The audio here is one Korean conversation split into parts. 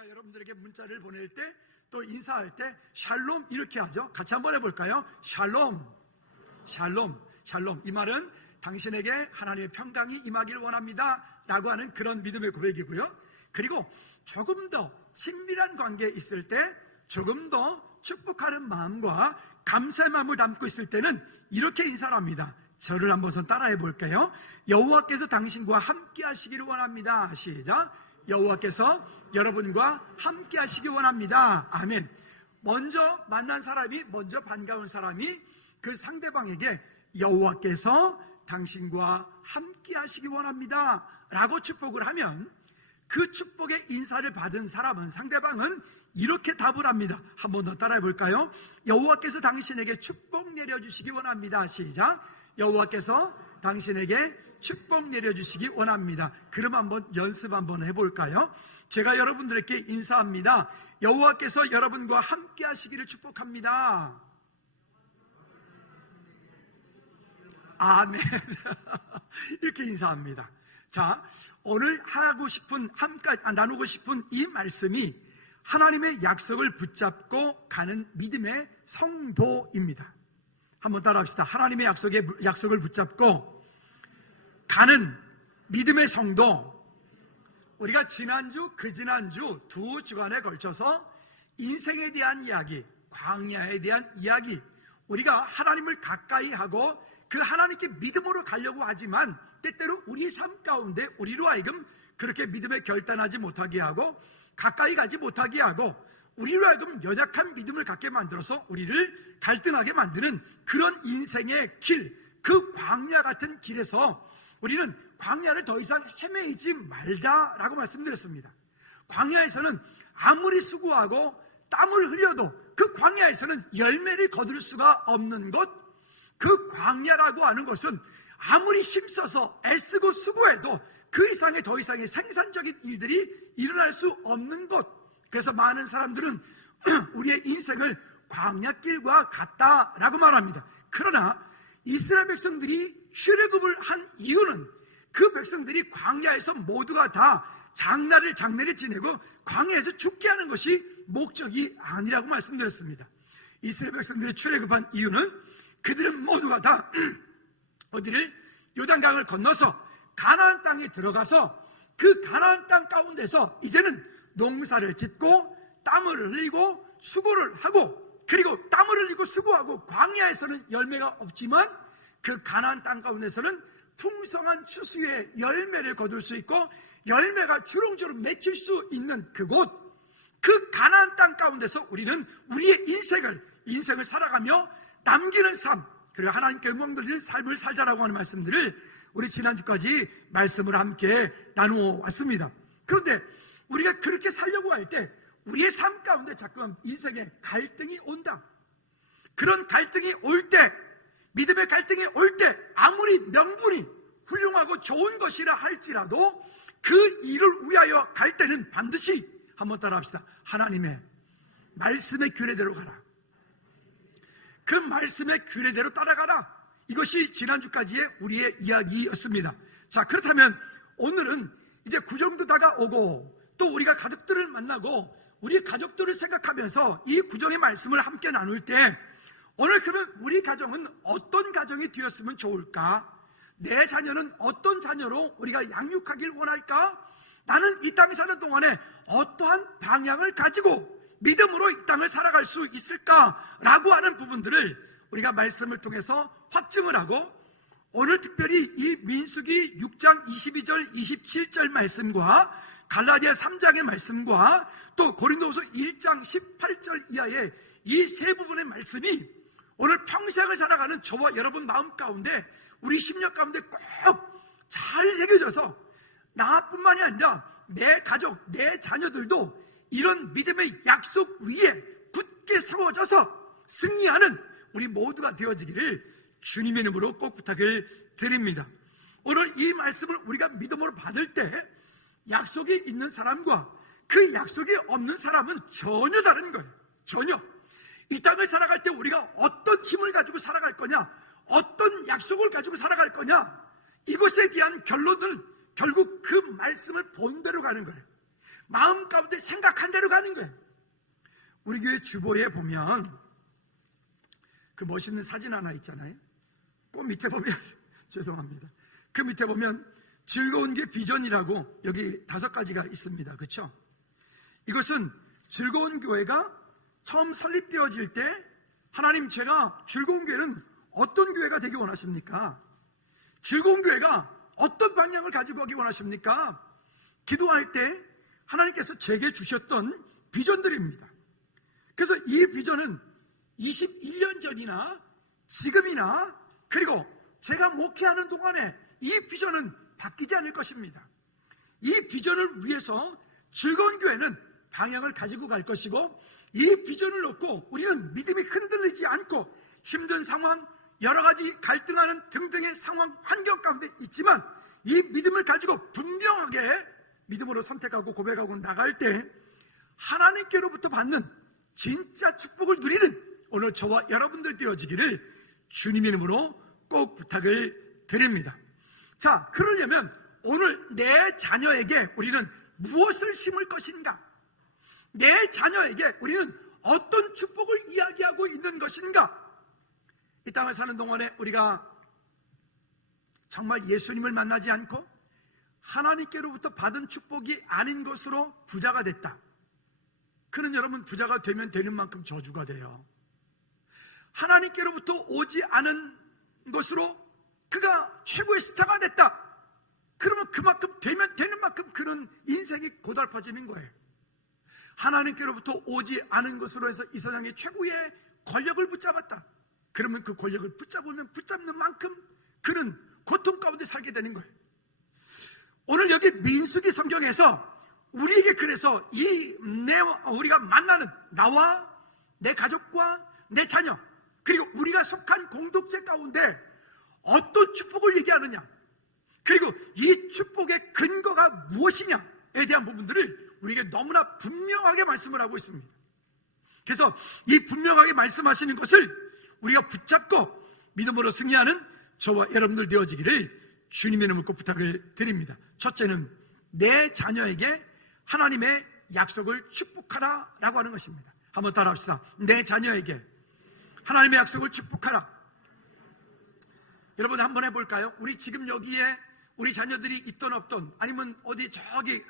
제가 여러분들에게 문자를 보낼 때 또 인사할 때 샬롬 이렇게 하죠. 같이 한번 해볼까요? 샬롬, 샬롬, 샬롬. 이 말은 당신에게 하나님의 평강이 임하길 원합니다 라고 하는 그런 믿음의 고백이고요. 그리고 조금 더 친밀한 관계에 있을 때 조금 더 축복하는 마음과 감사의 마음을 담고 있을 때는 이렇게 인사를 합니다. 저를 한번 따라해 볼까요? 여호와께서 당신과 함께 하시기를 원합니다. 시작. 여호와께서 여러분과 함께 하시기 원합니다. 아멘. 먼저 만난 사람이, 먼저 반가운 사람이 그 상대방에게 여호와께서 당신과 함께 하시기 원합니다 라고 축복을 하면 그 축복의 인사를 받은 사람은, 상대방은 이렇게 답을 합니다. 한 번 더 따라해 볼까요? 여호와께서 당신에게 축복 내려주시기 원합니다. 시작. 여호와께서 당신에게 축복 내려주시기 원합니다. 그럼 한번 연습 한번 해볼까요? 제가 여러분들에게 인사합니다. 여호와께서 여러분과 함께 하시기를 축복합니다. 아멘. 이렇게 인사합니다. 자, 오늘 나누고 싶은 이 말씀이 하나님의 약속을 붙잡고 가는 믿음의 성도입니다. 한번 따라합시다. 하나님의 약속을 붙잡고 가는 믿음의 성도. 우리가 지난주, 그 지난주 두 주간에 걸쳐서 인생에 대한 이야기, 광야에 대한 이야기, 우리가 하나님을 가까이 하고 그 하나님께 믿음으로 가려고 하지만 때때로 우리 삶 가운데 우리로 하여금 그렇게 믿음에 결단하지 못하게 하고 가까이 가지 못하게 하고 우리로 하여금 연약한 믿음을 갖게 만들어서 우리를 갈등하게 만드는 그런 인생의 길, 그 광야 같은 길에서 우리는 광야를 더 이상 헤매이지 말자라고 말씀드렸습니다. 광야에서는 아무리 수고하고 땀을 흘려도 그 광야에서는 열매를 거둘 수가 없는 것, 그 광야라고 하는 것은 아무리 힘써서 애쓰고 수고해도 그 이상의 더 이상의 생산적인 일들이 일어날 수 없는 것. 그래서 많은 사람들은 우리의 인생을 광야길과 같다라고 말합니다. 그러나 이스라엘 백성들이 출애굽을 한 이유는 그 백성들이 광야에서 모두가 다 장날을 지내고 광야에서 죽게 하는 것이 목적이 아니라고 말씀드렸습니다. 이스라엘 백성들이 출애굽한 이유는 그들은 모두가 다 어디를 요단강을 건너서 가나안 땅에 들어가서 그 가나안 땅 가운데서 이제는 농사를 짓고 땀을 흘리고 수고를 하고, 그리고 땀을 흘리고 수고하고 광야에서는 열매가 없지만 그 가나안 땅 가운데서는 풍성한 추수의 열매를 거둘 수 있고 열매가 주렁주렁 맺힐 수 있는 그곳, 그 가나안 땅 가운데서 우리는 우리의 인생을 살아가며 남기는 삶, 그리고 하나님께 영광 돌리는 삶을 살자라고 하는 말씀들을 우리 지난주까지 말씀을 함께 나누어 왔습니다. 그런데 우리가 그렇게 살려고 할 때 우리의 삶 가운데 자꾸만 인생에 갈등이 온다. 그런 갈등이 올 때, 믿음의 갈등이 올 때 아무리 명분이 훌륭하고 좋은 것이라 할지라도 그 일을 위하여 갈 때는 반드시, 한번 따라합시다. 하나님의 말씀의 규례대로 가라. 그 말씀의 규례대로 따라가라. 이것이 지난주까지의 우리의 이야기였습니다. 자, 그렇다면 오늘은 이제 구정도 다가오고 또 우리가 가족들을 만나고 우리 가족들을 생각하면서 이 구정의 말씀을 함께 나눌 때 오늘 그러면 우리 가정은 어떤 가정이 되었으면 좋을까? 내 자녀는 어떤 자녀로 우리가 양육하길 원할까? 나는 이 땅에 사는 동안에 어떠한 방향을 가지고 믿음으로 이 땅을 살아갈 수 있을까라고 하는 부분들을 우리가 말씀을 통해서 확증을 하고, 오늘 특별히 이 민수기 6장 22절 27절 말씀과 갈라디아 3장의 말씀과 또 고린도후서 1장 18절 이하의 이 세 부분의 말씀이 오늘 평생을 살아가는 저와 여러분 마음 가운데, 우리 심령 가운데 꼭 잘 새겨져서 나뿐만이 아니라 내 가족, 내 자녀들도 이런 믿음의 약속 위에 굳게 세워져서 승리하는 우리 모두가 되어지기를 주님의 이름으로 꼭 부탁을 드립니다. 오늘 이 말씀을 우리가 믿음으로 받을 때 약속이 있는 사람과 그 약속이 없는 사람은 전혀 다른 거예요. 전혀. 이 땅을 살아갈 때 우리가 어떤 힘을 가지고 살아갈 거냐, 어떤 약속을 가지고 살아갈 거냐, 이것에 대한 결론은 결국 그 말씀을 본대로 가는 거예요. 마음 가운데 생각한 대로 가는 거예요. 우리 교회 주보에 보면 그 멋있는 사진 하나 있잖아요. 그 밑에 보면 죄송합니다. 그 밑에 보면 즐거운 게 비전이라고 여기 5가지가 있습니다. 그렇죠? 이것은 즐거운 교회가 처음 설립되어질 때 하나님, 제가 즐거운 교회는 어떤 교회가 되기 원하십니까? 즐거운 교회가 어떤 방향을 가지고 가기 원하십니까? 기도할 때 하나님께서 제게 주셨던 비전들입니다. 그래서 이 비전은 21년 전이나 지금이나 그리고 제가 목회하는 동안에 이 비전은 바뀌지 않을 것입니다. 이 비전을 위해서 즐거운 교회는 방향을 가지고 갈 것이고, 이 비전을 놓고 우리는 믿음이 흔들리지 않고 힘든 상황, 여러 가지 갈등하는 등등의 상황, 환경 가운데 있지만 이 믿음을 가지고 분명하게 믿음으로 선택하고 고백하고 나갈 때 하나님께로부터 받는 진짜 축복을 누리는 오늘 저와 여러분들 되어지기를 주님 이름으로 꼭 부탁을 드립니다. 자, 그러려면 오늘 내 자녀에게 우리는 무엇을 심을 것인가? 내 자녀에게 우리는 어떤 축복을 이야기하고 있는 것인가? 이 땅을 사는 동안에 우리가 정말 예수님을 만나지 않고 하나님께로부터 받은 축복이 아닌 것으로 부자가 됐다. 그는 여러분, 부자가 되면 되는 만큼 저주가 돼요. 하나님께로부터 오지 않은 것으로 그가 최고의 스타가 됐다. 그러면 그만큼 되면 되는 만큼 그는 인생이 고달파지는 거예요. 하나님께로부터 오지 않은 것으로 해서 이 세상의 최고의 권력을 붙잡았다. 그러면 그 권력을 붙잡으면 붙잡는 만큼 그는 고통 가운데 살게 되는 거예요. 오늘 여기 민수기 성경에서 우리에게 그래서 우리가 만나는 나와 내 가족과 내 자녀, 그리고 우리가 속한 공동체 가운데 어떤 축복을 얘기하느냐, 그리고 이 축복의 근거가 무엇이냐에 대한 부분들을 우리에게 너무나 분명하게 말씀을 하고 있습니다. 그래서 이 분명하게 말씀하시는 것을 우리가 붙잡고 믿음으로 승리하는 저와 여러분들 되어지기를 주님의 이름으로 꼭 부탁을 드립니다. 첫째는 내 자녀에게 하나님의 약속을 축복하라 라고 하는 것입니다. 한번 따라합시다. 내 자녀에게 하나님의 약속을 축복하라. 여러분 한번 해볼까요? 우리 지금 여기에 우리 자녀들이 있던 없던, 아니면 어디 저기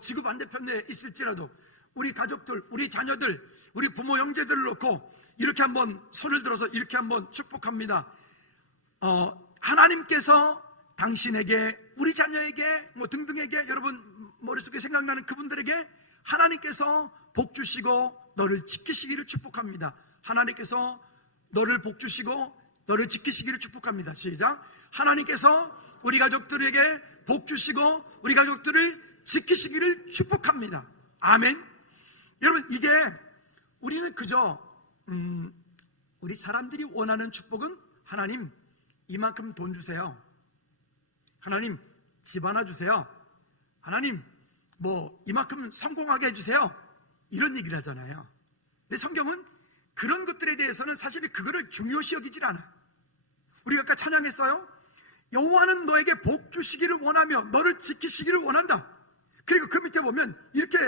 지구 반대편에 있을지라도 우리 가족들, 우리 자녀들, 우리 부모 형제들을 놓고 이렇게 한번 손을 들어서 이렇게 한번 축복합니다. 하나님께서 당신에게, 우리 자녀에게, 등등에게, 여러분 머릿속에 생각나는 그분들에게 하나님께서 복 주시고 너를 지키시기를 축복합니다. 하나님께서 너를 복 주시고 너를 지키시기를 축복합니다. 시작. 하나님께서 우리 가족들에게 복 주시고 우리 가족들을 지키시기를 축복합니다. 아멘. 여러분, 이게 우리는 그저 우리 사람들이 원하는 축복은 하나님 이만큼 돈 주세요, 하나님 집 하나 주세요, 하나님 이만큼 성공하게 해주세요, 이런 얘기를 하잖아요. 근데 성경은 그런 것들에 대해서는 사실 그거를 중요시 여기질 않아요. 우리가 아까 찬양했어요. 여호와는 너에게 복 주시기를 원하며 너를 지키시기를 원한다. 그리고 그 밑에 보면 이렇게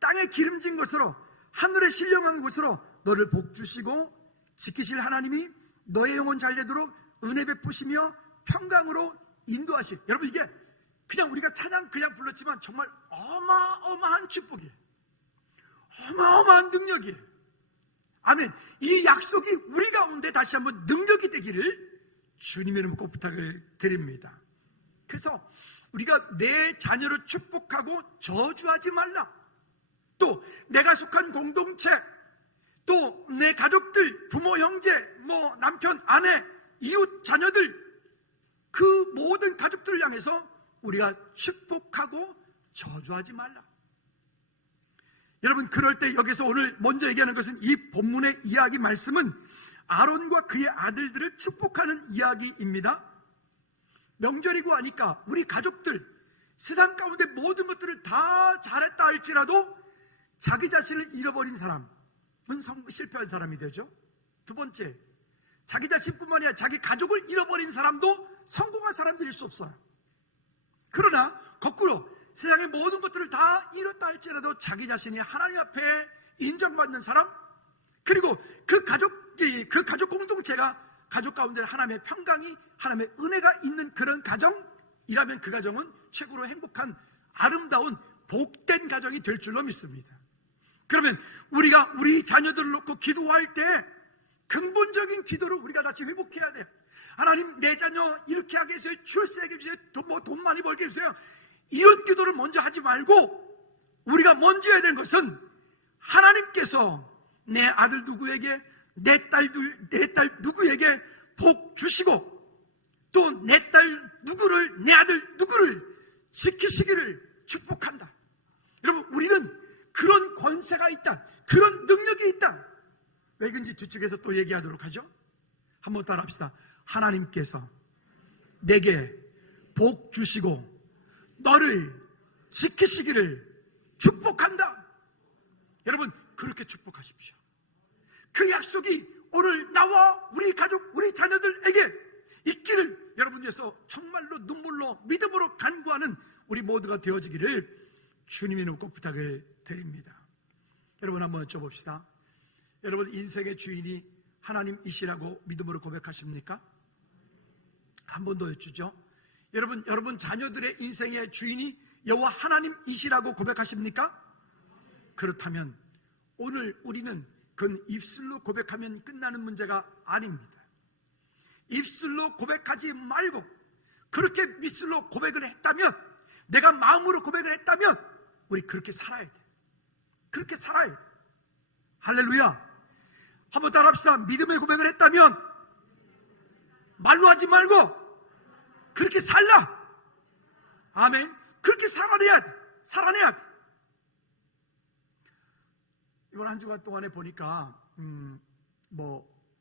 땅에 기름진 것으로 하늘에 신령한 것으로 너를 복 주시고 지키실 하나님이 너의 영혼 잘 되도록 은혜 베푸시며 평강으로 인도하실. 여러분, 이게 그냥 우리가 찬양 그냥 불렀지만 정말 어마어마한 축복이에요. 어마어마한 능력이에요. 아멘. 이 약속이 우리 가운데 다시 한번 능력이 되기를 주님의 이름으로 꼭 부탁을 드립니다. 그래서 우리가 내 자녀를 축복하고 저주하지 말라. 또 내가 속한 공동체, 또 내 가족들, 부모, 형제, 남편, 아내, 이웃, 자녀들, 그 모든 가족들을 향해서 우리가 축복하고 저주하지 말라. 여러분, 그럴 때 여기서 오늘 먼저 얘기하는 것은 이 본문의 이야기 말씀은 아론과 그의 아들들을 축복하는 이야기입니다. 명절이고 하니까 우리 가족들, 세상 가운데 모든 것들을 다 잘했다 할지라도 자기 자신을 잃어버린 사람은 실패한 사람이 되죠. 두 번째, 자기 자신뿐만 아니라 자기 가족을 잃어버린 사람도 성공한 사람들일 수 없어요. 그러나 거꾸로 세상의 모든 것들을 다 잃었다 할지라도 자기 자신이 하나님 앞에 인정받는 사람, 그리고 그 가족 공동체가 가족 가운데 하나님의 평강이, 하나님의 은혜가 있는 그런 가정이라면 그 가정은 최고로 행복한 아름다운 복된 가정이 될 줄로 믿습니다. 그러면 우리가 우리 자녀들을 놓고 기도할 때 근본적인 기도를 우리가 다시 회복해야 돼요. 하나님, 내 자녀 이렇게 하게 해주세요. 출세하게 해주세요. 돈 많이 벌게 해주세요. 이런 기도를 먼저 하지 말고 우리가 먼저 해야 되는 것은 하나님께서 내 아들 누구에게, 내 딸 누구에게 복 주시고 또 내 딸 누구를, 내 아들 누구를 지키시기를 축복한다. 여러분, 우리는 그런 권세가 있다, 그런 능력이 있다. 왜든지 뒤쪽에서 또 얘기하도록 하죠. 한번 따라 합시다. 하나님께서 내게 복 주시고 너를 지키시기를 축복한다. 여러분, 그렇게 축복하십시오. 그 약속이 오늘 나와 우리 가족, 우리 자녀들에게 있기를 여러분 위해서 정말로 눈물로 믿음으로 간구하는 우리 모두가 되어지기를 주님의 이름으로 꼭 부탁을 드립니다. 여러분, 한번 여쭤봅시다. 여러분, 인생의 주인이 하나님이시라고 믿음으로 고백하십니까? 한 번 더 여쭈죠. 여러분 자녀들의 인생의 주인이 여호와 하나님이시라고 고백하십니까? 그렇다면 오늘 우리는 그건 입술로 고백하면 끝나는 문제가 아닙니다. 입술로 고백하지 말고 그렇게 입술로 고백을 했다면, 내가 마음으로 고백을 했다면 우리 그렇게 살아야 돼. 그렇게 살아야 돼. 할렐루야. 한번 따라합시다. 믿음의 고백을 했다면 말로 하지 말고 그렇게 살라. 아멘. 그렇게 살아내야 돼. 살아내야 돼. 이번 한 주간 동안에 보니까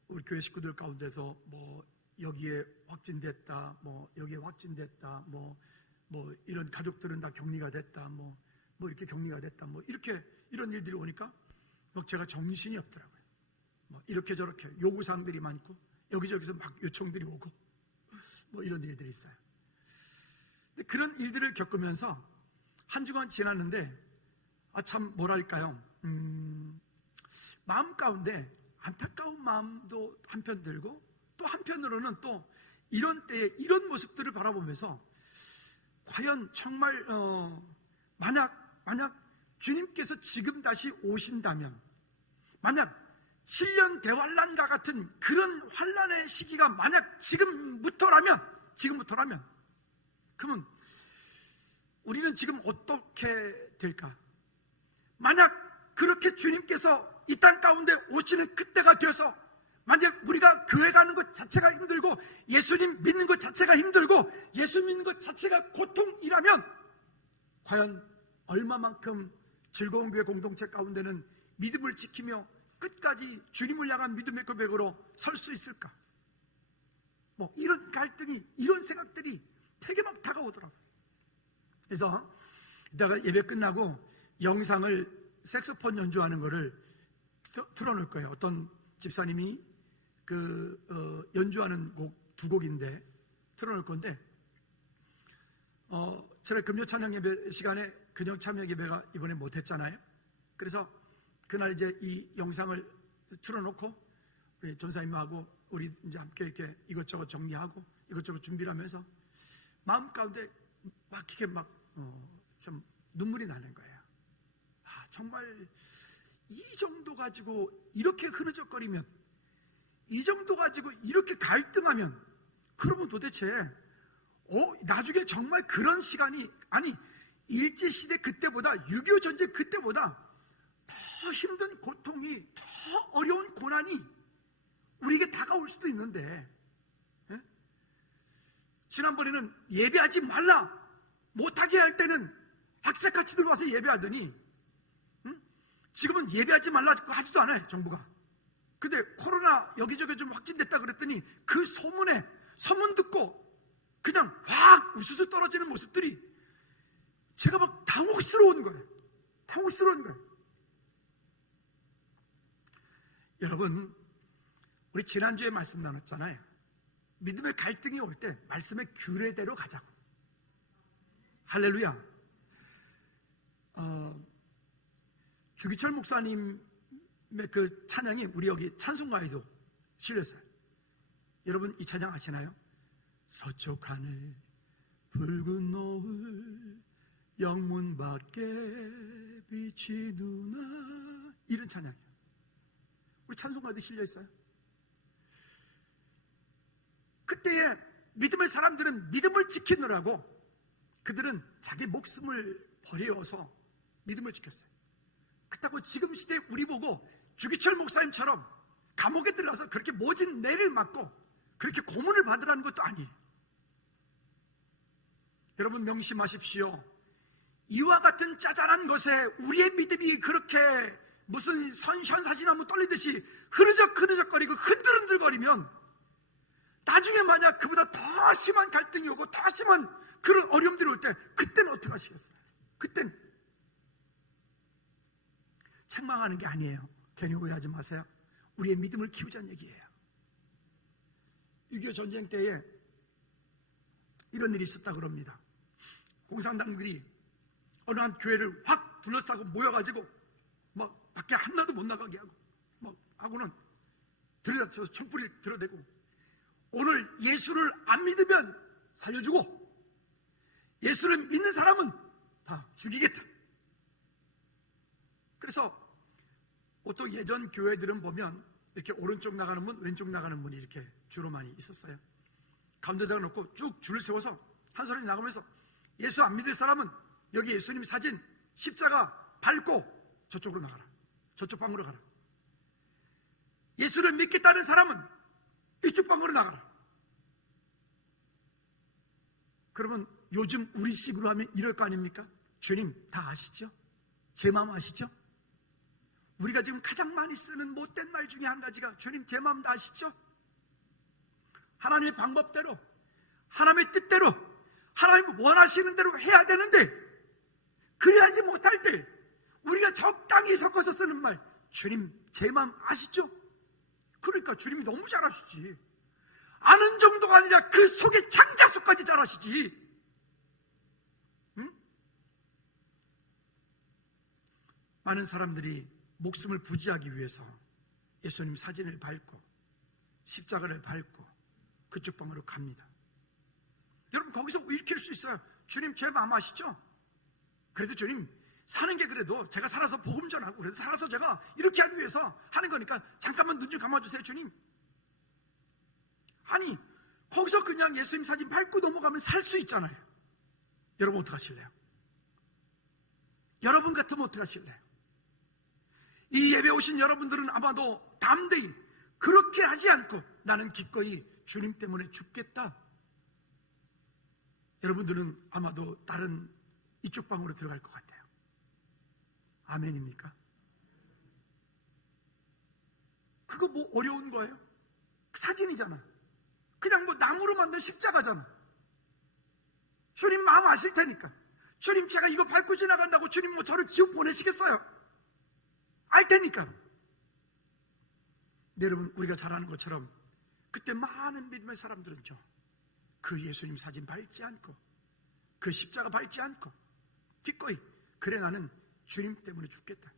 우리 교회 식구들 가운데서 여기에 확진됐다, 여기에 확진됐다, 이런 가족들은 다 격리가 됐다, 이렇게 격리가 됐다, 이런 일들이 오니까 제가 정신이 없더라고요. 이렇게 저렇게 요구사항들이 많고 여기저기서 막 요청들이 오고 이런 일들이 있어요. 근데 그런 일들을 겪으면서 한 주간 지났는데 참 뭐랄까요, 마음 가운데 안타까운 마음도 한편 들고, 또 한편으로는 또 이런 때에 이런 모습들을 바라보면서 과연 정말 만약 주님께서 지금 다시 오신다면, 만약 7년 대환란과 같은 그런 환란의 시기가 만약 지금부터라면 그러면 우리는 지금 어떻게 될까? 만약 그렇게 주님께서 이 땅 가운데 오시는 그때가 되어서 만약 우리가 교회 가는 것 자체가 힘들고 예수님 믿는 것 자체가 힘들고 예수 믿는 것 자체가 고통이라면 과연 얼마만큼 즐거운 교회 공동체 가운데는 믿음을 지키며 끝까지 주님을 향한 믿음의 고백으로 설 수 있을까? 이런 갈등이, 이런 생각들이 되게 막 다가오더라고요. 그래서 이따가 예배 끝나고 영상을 색소폰 연주하는 거를 틀어놓을 거예요. 어떤 집사님이 연주하는 곡 두 곡인데 틀어놓을 건데, 제가 금요 찬양 예배 시간에 근영 참여 예배가 이번에 못했잖아요. 그래서 그날 이제 이 영상을 틀어놓고 우리 전사님하고 우리 이제 함께 이렇게 이것저것 정리하고 이것저것 준비를 하면서 마음 가운데 막히게 좀 눈물이 나는 거예요. 정말 이 정도 가지고 이렇게 흐느적거리면, 이 정도 가지고 이렇게 갈등하면, 그러면 도대체 나중에 정말 그런 시간이, 아니 일제시대 그때보다 6.25 전쟁 그때보다 더 힘든 고통이, 더 어려운 고난이 우리에게 다가올 수도 있는데, 지난번에는 예배하지 말라, 못하게 할 때는 악착같이 들어와서 예배하더니 지금은 예배하지 말라 하지도 않아요, 정부가. 근데 코로나 여기저기 좀 확진됐다 그랬더니 그 소문 듣고 그냥 확 우수수 떨어지는 모습들이 제가 막 당혹스러운 거예요. 여러분, 우리 지난주에 말씀 나눴잖아요. 믿음의 갈등이 올 때 말씀의 규례대로 가자고. 할렐루야. 주기철 목사님의 그 찬양이 우리 여기 찬송가에도 실렸어요. 여러분 이 찬양 아시나요? 서쪽 하늘 붉은 노을 영문 밖에 비치누나, 이런 찬양이에요. 우리 찬송가에도 실려있어요. 그때의 믿음의 사람들은 믿음을 지키느라고 그들은 자기 목숨을 버려서 믿음을 지켰어요. 그렇다고 지금 시대에 우리 보고 주기철 목사님처럼 감옥에 들어가서 그렇게 모진 매를 맞고 그렇게 고문을 받으라는 것도 아니에요. 여러분 명심하십시오. 이와 같은 짜잘한 것에 우리의 믿음이 그렇게 무슨 현사진나무 떨리듯이 흐느적거리고 흔들흔들거리면 나중에 만약 그보다 더 심한 갈등이 오고 더 심한 그런 어려움들이 올 때 그때는 어떻게 하시겠어요? 그때는 책망하는 게 아니에요. 괜히 오해하지 마세요. 우리의 믿음을 키우자는 얘기예요. 6.25 전쟁 때에 이런 일이 있었다 그럽니다. 공산당들이 어느 한 교회를 확 둘러싸고 모여가지고 막 밖에 하나도 못 나가게 하고 막 하고는 들여다쳐서 총불이 들어대고, 오늘 예수를 안 믿으면 살려주고 예수를 믿는 사람은 다 죽이겠다. 그래서 보통 예전 교회들은 보면 이렇게 오른쪽 나가는 문, 왼쪽 나가는 문이 이렇게 주로 많이 있었어요. 가운데다가 놓고 쭉 줄을 세워서 한 사람이 나가면서 예수 안 믿을 사람은 여기 예수님 사진 십자가 밟고 저쪽으로 나가라, 저쪽 방으로 가라. 예수를 믿겠다는 사람은 이쪽 방으로 나가라. 그러면 요즘 우리식으로 하면 이럴 거 아닙니까? 주님 다 아시죠? 제 마음 아시죠? 우리가 지금 가장 많이 쓰는 못된 말 중에 한 가지가 주님 제 마음 다 아시죠? 하나님의 방법대로, 하나님의 뜻대로, 하나님 원하시는 대로 해야 되는데 그래야지 못할 때 우리가 적당히 섞어서 쓰는 말, 주님 제 마음 아시죠? 그러니까 주님이 너무 잘 아시지. 아는 정도가 아니라 그 속에 창자속까지 잘 아시지. 응? 많은 사람들이 목숨을 부지하기 위해서 예수님 사진을 밟고 십자가를 밟고 그쪽 방으로 갑니다. 여러분 거기서 읽힐 수 있어요. 주님 제 마음 아시죠? 그래도 주님 사는 게 그래도 제가 살아서 복음 전하고 그래도 살아서 제가 이렇게 하기 위해서 하는 거니까 잠깐만 눈 좀 감아주세요 주님. 아니 거기서 그냥 예수님 사진 밟고 넘어가면 살 수 있잖아요. 여러분 어떡하실래요? 여러분 같으면 어떡하실래요? 이 예배 오신 여러분들은 아마도 담대히 그렇게 하지 않고 나는 기꺼이 주님 때문에 죽겠다. 여러분들은 아마도 다른 이쪽 방으로 들어갈 것 같아요. 아멘입니까? 그거 뭐 어려운 거예요? 사진이잖아. 그냥 뭐 나무로 만든 십자가잖아. 주님 마음 아실 테니까. 주님 제가 이거 밟고 지나간다고 주님 뭐 저를 지옥 보내시겠어요? 알 테니까. 네, 여러분 우리가 잘 아는 것처럼 그때 많은 믿음의 사람들은요 그 예수님 사진 밟지 않고 그 십자가 밟지 않고 기꺼이 그래 나는 주님 때문에 죽겠다.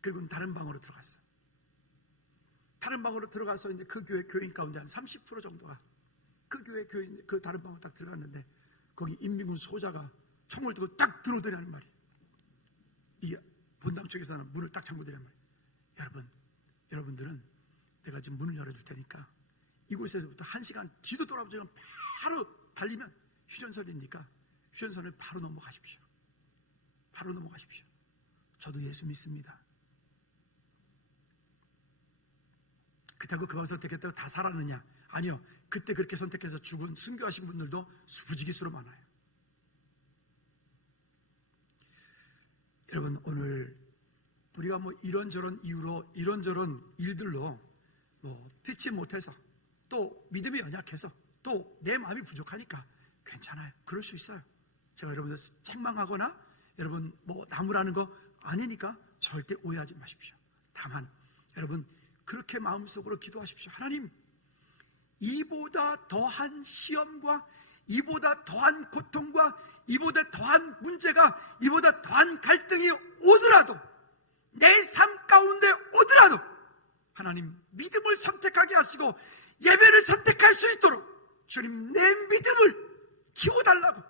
그리고 다른 방으로 들어갔어. 다른 방으로 들어가서 이제 그 교회 교인 가운데 한 30% 정도가 그 교회 교인 그 다른 방으로 딱 들어갔는데 거기 인민군 소자가 총을 들고 딱 들어오더라는 말이에요. 이 본당 쪽에서는 문을 딱 잠그더라는 말이에요. 여러분들은 내가 지금 문을 열어줄 테니까 이곳에서부터 1시간 뒤도 돌아보지 않고 바로 달리면 휴전선이니까 휴전선을 바로 넘어가십시오. 바로 넘어가십시오. 저도 예수 믿습니다. 그렇다고 그 방 선택했다고 다 살았느냐? 아니요. 그때 그렇게 선택해서 죽은 순교하신 분들도 부지기수로 많아요. 여러분 오늘 우리가 뭐 이런저런 이유로 이런저런 일들로 뭐 피치 못해서 또 믿음이 연약해서 또 내 마음이 부족하니까 괜찮아요. 그럴 수 있어요. 제가 여러분들 책망하거나 여러분 뭐 나무라는 거 아니니까 절대 오해하지 마십시오. 다만 여러분 그렇게 마음속으로 기도하십시오. 하나님 이보다 더한 시험과 이보다 더한 고통과 이보다 더한 문제가 이보다 더한 갈등이 오더라도 내 삶 가운데 오더라도 하나님 믿음을 선택하게 하시고 예배를 선택할 수 있도록 주님 내 믿음을 키워달라고,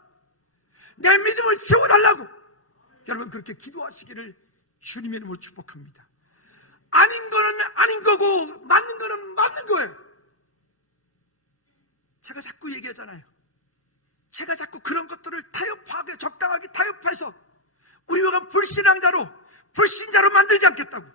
내 믿음을 세워달라고 여러분 그렇게 기도하시기를 주님의 이름으로 축복합니다. 아닌 거는 아닌 거고 맞는 거는 맞는 거예요. 제가 자꾸 얘기하잖아요. 제가 자꾸 그런 것들을 타협하게, 적당하게 타협해서 우리가 불신자로 만들지 않겠다고.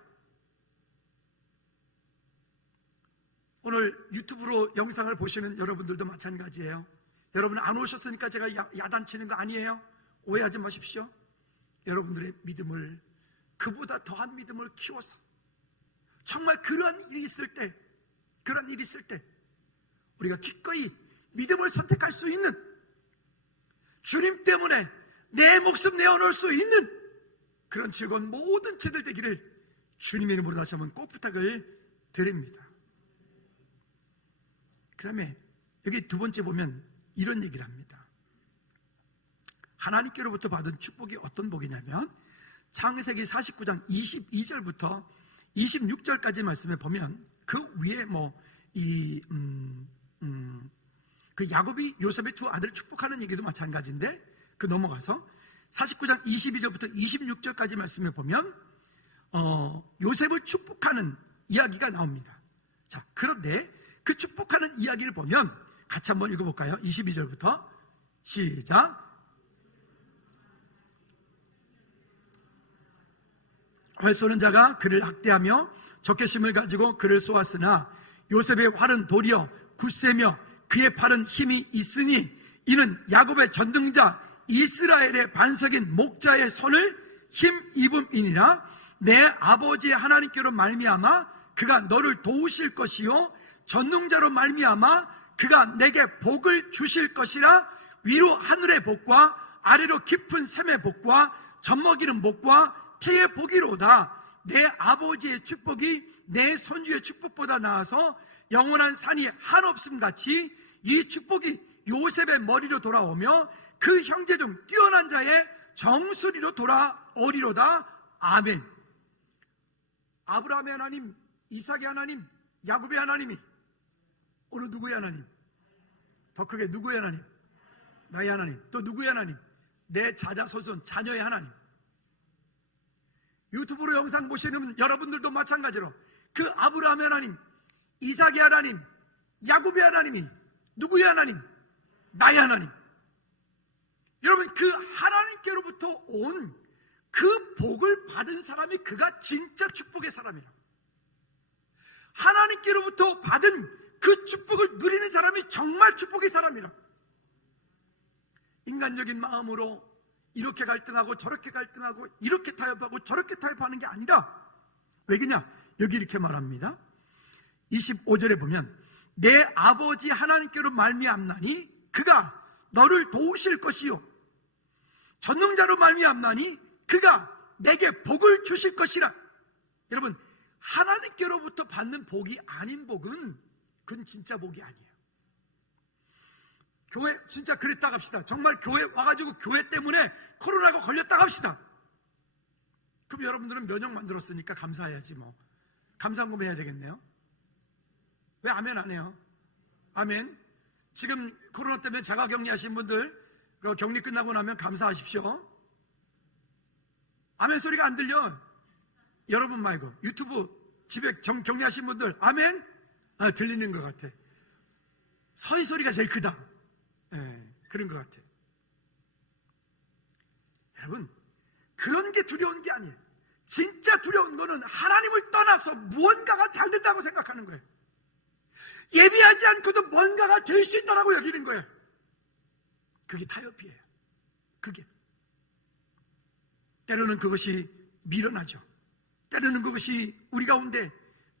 오늘 유튜브로 영상을 보시는 여러분들도 마찬가지예요. 여러분 안 오셨으니까 제가 야단치는 거 아니에요. 오해하지 마십시오. 여러분들의 믿음을, 그보다 더한 믿음을 키워서 정말 그러한 일이 있을 때 우리가 기꺼이 믿음을 선택할 수 있는, 주님 때문에 내 목숨 내어놓을 수 있는 그런 즐거운 모든 채들 되기를 주님의 이름으로 다시 한번 꼭 부탁을 드립니다. 그 다음에 여기 두 번째 보면 이런 얘기를 합니다. 하나님께로부터 받은 축복이 어떤 복이냐면 창세기 49장 22절부터 26절까지 말씀에 보면 그 위에 그 야곱이 요셉의 두 아들을 축복하는 얘기도 마찬가지인데, 그 넘어가서 49장 22절부터 26절까지 말씀에 보면 요셉을 축복하는 이야기가 나옵니다. 자, 그런데 그 축복하는 이야기를 보면 같이 한번 읽어볼까요? 22절부터 시작. 활 쏘는 자가 그를 학대하며 적개심을 가지고 그를 쏘았으나 요셉의 활은 도리어 굳세며 그의 팔은 힘이 있으니 이는 야곱의 전등자 이스라엘의 반석인 목자의 손을 힘입음이니라. 내 아버지의 하나님께로 말미암아 그가 너를 도우실 것이요 전능자로 말미암아 그가 내게 복을 주실 것이라. 위로 하늘의 복과 아래로 깊은 샘의 복과 젖먹이는 복과 태의 복이로다. 내 아버지의 축복이 내 손주의 축복보다 나아서 영원한 산이 한없음 같이 이 축복이 요셉의 머리로 돌아오며 그 형제 중 뛰어난 자의 정수리로 돌아오리로다. 아멘. 아브라함의 하나님, 이삭의 하나님, 야곱의 하나님이 오늘 누구의 하나님? 더 크게 누구의 하나님? 나의 하나님. 또 누구의 하나님? 내 자자손손 자녀의 하나님. 유튜브로 영상 보시는 여러분들도 마찬가지로 그 아브라함의 하나님, 이삭의 하나님, 야곱의 하나님이 누구의 하나님? 나의 하나님. 여러분 그 하나님께로부터 온 그 복을 받은 사람이 그가 진짜 축복의 사람이라. 하나님께로부터 받은 그 축복을 누리는 사람이 정말 축복의 사람이라. 인간적인 마음으로 이렇게 갈등하고 저렇게 갈등하고 이렇게 타협하고 저렇게 타협하는 게 아니라, 왜냐? 여기 이렇게 말합니다. 25절에 보면 내 아버지 하나님께로 말미암나니 그가 너를 도우실 것이요 전능자로 말미암나니 그가 내게 복을 주실 것이라. 여러분 하나님께로부터 받는 복이 아닌 복은 그건 진짜 복이 아니에요. 교회 진짜 그랬다 합시다. 정말 교회 와가지고 교회 때문에 코로나가 걸렸다 합시다. 그럼 여러분들은 면역 만들었으니까 감사해야지 뭐. 감사한금 해야 되겠네요. 왜 아멘 안 해요? 아멘. 지금 코로나 때문에 자가격리하신 분들 그 격리 끝나고 나면 감사하십시오. 아멘 소리가 안 들려. 여러분 말고 유튜브 집에 격리하신 분들 아멘? 들리는 것 같아. 서희 소리가 제일 크다. 그런 것 같아. 여러분 그런 게 두려운 게 아니에요. 진짜 두려운 거는 하나님을 떠나서 무언가가 잘 된다고 생각하는 거예요. 예비하지 않고도 뭔가가 될 수 있다고 여기는 거예요. 그게 타협이에요. 그게 때로는 그것이 미련하죠. 때로는 그것이 우리 가운데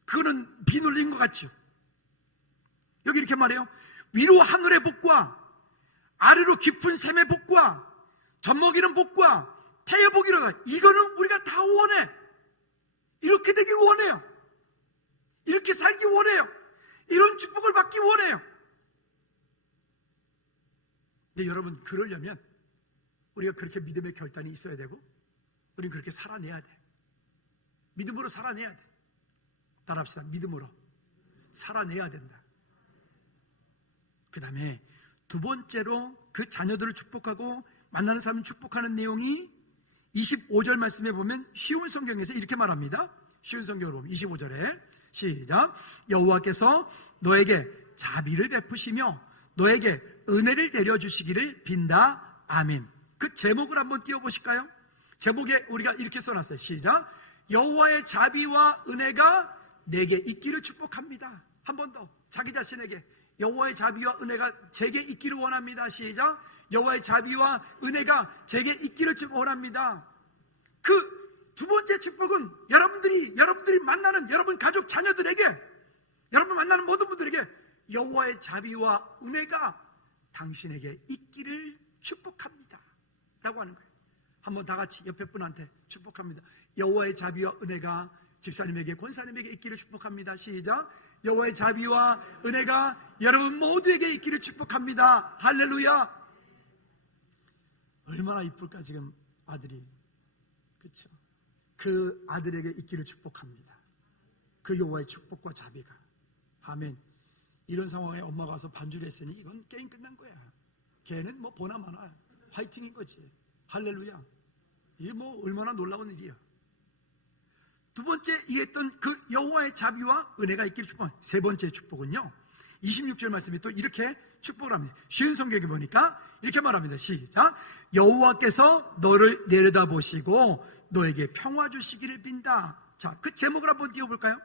그거는 비눌린 것 같죠. 여기 이렇게 말해요. 위로 하늘의 복과 아래로 깊은 샘의 복과 젖먹이는 복과 태의 복이로다. 이거는 우리가 다 원해. 이렇게 되길 원해요. 이렇게 살기 원해요. 이런 축복을 받기 원해요. 근데 여러분 그러려면 우리가 그렇게 믿음의 결단이 있어야 되고 우리는 그렇게 살아내야 돼. 믿음으로 살아내야 돼. 따라합시다. 믿음으로 살아내야 된다. 그 다음에 두 번째로 그 자녀들을 축복하고 만나는 사람을 축복하는 내용이 25절 말씀에 보면 쉬운 성경에서 이렇게 말합니다. 쉬운 성경으로 보면 25절에 시작. 여호와께서 너에게 자비를 베푸시며 너에게 은혜를 내려주시기를 빈다. 아멘. 그 제목을 한번 띄워보실까요? 제목에 우리가 이렇게 써놨어요. 시작. 여호와의 자비와 은혜가 내게 있기를 축복합니다. 한 번 더 자기 자신에게 여호와의 자비와 은혜가 제게 있기를 원합니다. 시작. 여호와의 자비와 은혜가 제게 있기를 원합니다. 그 두 번째 축복은 여러분들이 만나는 여러분 가족 자녀들에게, 여러분 만나는 모든 분들에게 여호와의 자비와 은혜가 당신에게 있기를 축복합니다 라고 하는 거예요. 한번 다 같이 옆에 분한테 축복합니다. 여호와의 자비와 은혜가 집사님에게, 권사님에게 있기를 축복합니다. 시작. 여호와의 자비와 은혜가 여러분 모두에게 있기를 축복합니다. 할렐루야. 얼마나 이쁠까 지금 아들이. 그렇죠? 그 아들에게 있기를 축복합니다. 그 여호와의 축복과 자비가. 아멘. 이런 상황에 엄마가 와서 반주를 했으니 이건 게임 끝난 거야. 걔는 뭐 보나마나 화이팅인 거지. 할렐루야. 이게 뭐 얼마나 놀라운 일이야. 두 번째 이랬던 그 여호와의 자비와 은혜가 있기를 축복합니다. 세 번째 축복은요, 26절 말씀이 또 이렇게 축복을 합니다. 쉬운 성경에 보니까 이렇게 말합니다. 시작. 여호와께서 너를 내려다보시고 너에게 평화 주시기를 빈다. 자, 그 제목을 한번 띄워볼까요?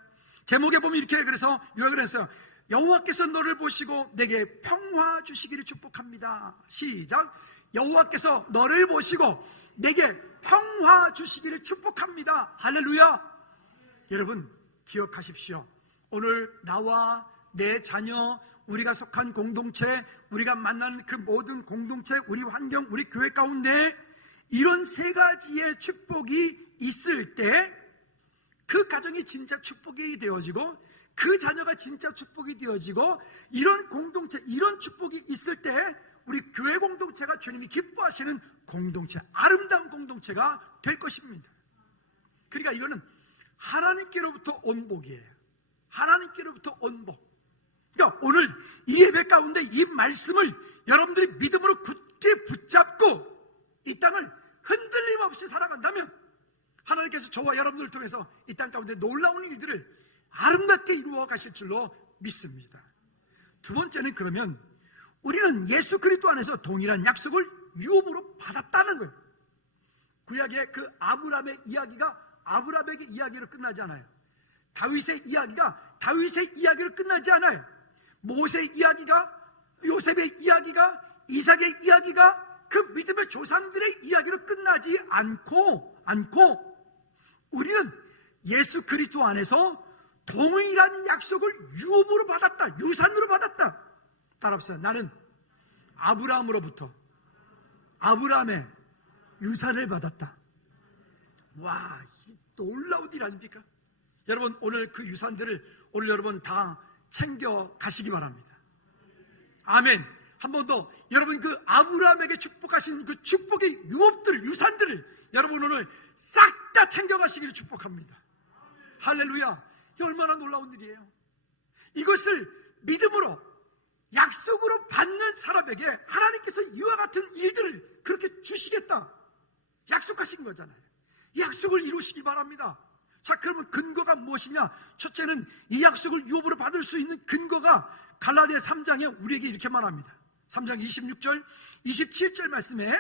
제목에 보면 이렇게 그래서 요약을 했어요. 여호와께서 너를 보시고 내게 평화 주시기를 축복합니다. 시작. 여호와께서 너를 보시고 내게 평화 주시기를 축복합니다. 할렐루야. 여러분 기억하십시오. 오늘 나와 내 자녀, 우리가 속한 공동체, 우리가 만나는 그 모든 공동체, 우리 환경, 우리 교회 가운데 이런 세 가지의 축복이 있을 때 그 가정이 진짜 축복이 되어지고 그 자녀가 진짜 축복이 되어지고 이런 공동체, 이런 축복이 있을 때 우리 교회 공동체가 주님이 기뻐하시는 공동체, 아름다운 공동체가 될 것입니다. 그러니까 이거는 하나님께로부터 온 복이에요. 하나님께로부터 온 복. 그러니까 오늘 이 예배 가운데 이 말씀을 여러분들이 믿음으로 굳게 붙잡고 이 땅을 흔들림 없이 살아간다면 하나님께서 저와 여러분들을 통해서 이 땅 가운데 놀라운 일들을 아름답게 이루어 가실 줄로 믿습니다. 두 번째는 그러면 우리는 예수 그리스도 안에서 동일한 약속을 유업으로 받았다는 거예요. 구약의 그 아브라함의 이야기가 아브라함의 이야기로 끝나지 않아요. 다윗의 이야기가 다윗의 이야기로 끝나지 않아요. 모세의 이야기가, 요셉의 이야기가, 이삭의 이야기가 그 믿음의 조상들의 이야기로 끝나지 않고 우리는 예수 그리스도 안에서 동일한 약속을 유업으로 받았다. 유산으로 받았다. 따라합시다. 나는 아브라함으로부터 아브라함의 유산을 받았다. 와, 이 놀라운 일 아닙니까? 여러분 오늘 그 유산들을 오늘 여러분 다 챙겨 가시기 바랍니다. 아멘. 한 번 더 여러분 그 아브라함에게 축복하신 그 축복의 유업들을, 유산들을 여러분 오늘 싹 다 챙겨 가시기를 축복합니다. 할렐루야. 이 얼마나 놀라운 일이에요. 이것을 믿음으로 약속으로 받는 사람에게 하나님께서 이와 같은 일들을 그렇게 주시겠다 약속하신 거잖아요. 이 약속을 이루시기 바랍니다. 자, 그러면 근거가 무엇이냐? 첫째는 이 약속을 유업으로 받을 수 있는 근거가 갈라디아 3장에 우리에게 이렇게 말합니다. 3장 26절 27절 말씀에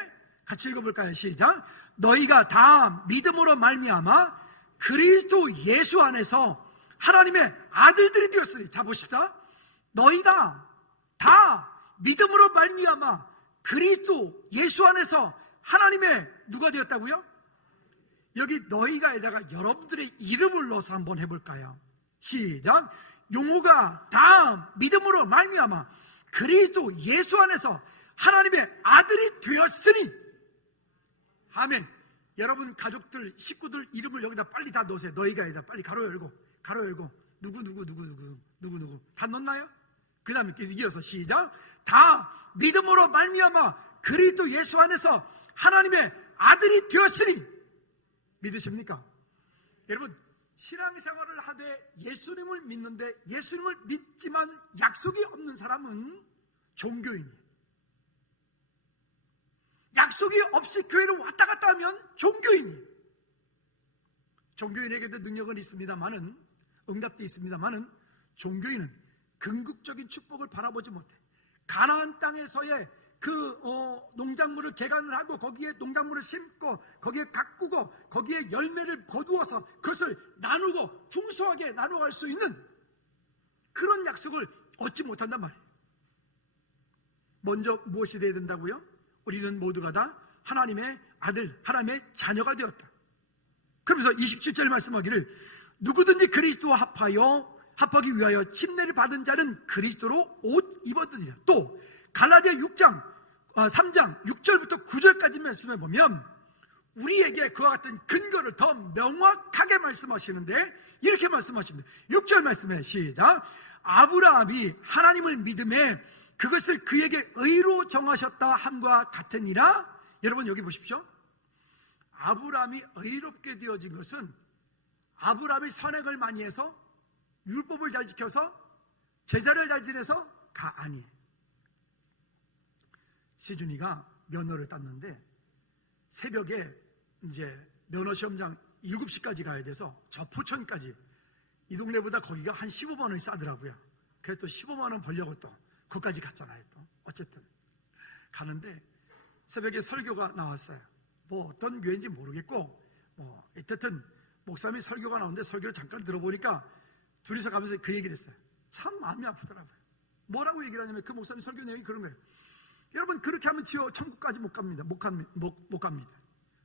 같이 읽어볼까요? 시작. 너희가 다 믿음으로 말미암아 그리스도 예수 안에서 하나님의 아들들이 되었으니. 자, 보십시다. 너희가 다 믿음으로 말미암아 그리스도 예수 안에서 하나님의 누가 되었다고요? 여기 너희가에다가 여러분들의 이름을 넣어서 한번 해볼까요? 시작. 용호가 다 믿음으로 말미암아 그리스도 예수 안에서 하나님의 아들이 되었으니. 아멘. 여러분 가족들, 식구들 이름을 여기다 빨리 다 넣으세요. 너희가에다 빨리 가로 열고 누구 다 넣나요? 그 다음에 이어서 시작. 다 믿음으로 말미암아 그리스도 예수 안에서 하나님의 아들이 되었으니. 믿으십니까? 여러분 신앙생활을 하되 예수님을 믿는데 예수님을 믿지만 약속이 없는 사람은 종교인이에요. 약속이 없이 교회를 왔다 갔다 하면 종교인이에요. 종교인에게도 능력은 있습니다만은, 응답도 있습니다만은, 종교인은 궁극적인 축복을 바라보지 못해. 가나안 땅에서의 그 농작물을 개간을 하고 거기에 농작물을 심고 거기에 가꾸고 거기에 열매를 거두어서 그것을 나누고 풍성하게 나눠갈 수 있는 그런 약속을 얻지 못한단 말이에요. 먼저 무엇이 되어야 된다고요? 우리는 모두가 다 하나님의 아들, 하나님의 자녀가 되었다. 그러면서 27절 말씀하기를 누구든지 그리스도와 합하기 위하여 침례를 받은 자는 그리스도로 옷 입었느니라. 또 갈라디아 3장 6절부터 9절까지 말씀해 보면 우리에게 그와 같은 근거를 더 명확하게 말씀하시는데 이렇게 말씀하십니다. 6절 말씀해 시작. 아브라함이 하나님을 믿음에 그것을 그에게 의로 정하셨다 함과 같으니라. 여러분 여기 보십시오. 아브라함이 의롭게 되어진 것은 아브라함이 선행을 많이 해서 율법을 잘 지켜서 제자를 잘 지내서가 아니에요. 시준이가 면허를 땄는데 새벽에 이제 면허 시험장 7시까지 가야 돼서 저 포천까지, 이 동네보다 거기가 한 15만 원이 싸더라고요. 그래서 또 15만 원 벌려고 또 거기까지 갔잖아요. 또 어쨌든 가는데 새벽에 설교가 나왔어요. 뭐 어떤 교회인지 모르겠고 뭐 어쨌든 목사님이 설교가 나오는데 설교를 잠깐 들어보니까 둘이서 가면서 그 얘기를 했어요. 참 마음이 아프더라고요. 뭐라고 얘기를 하냐면 그 목사님 설교 내용이 그런 거예요. 여러분 그렇게 하면 천국까지 못 갑니다. 못 갑니다.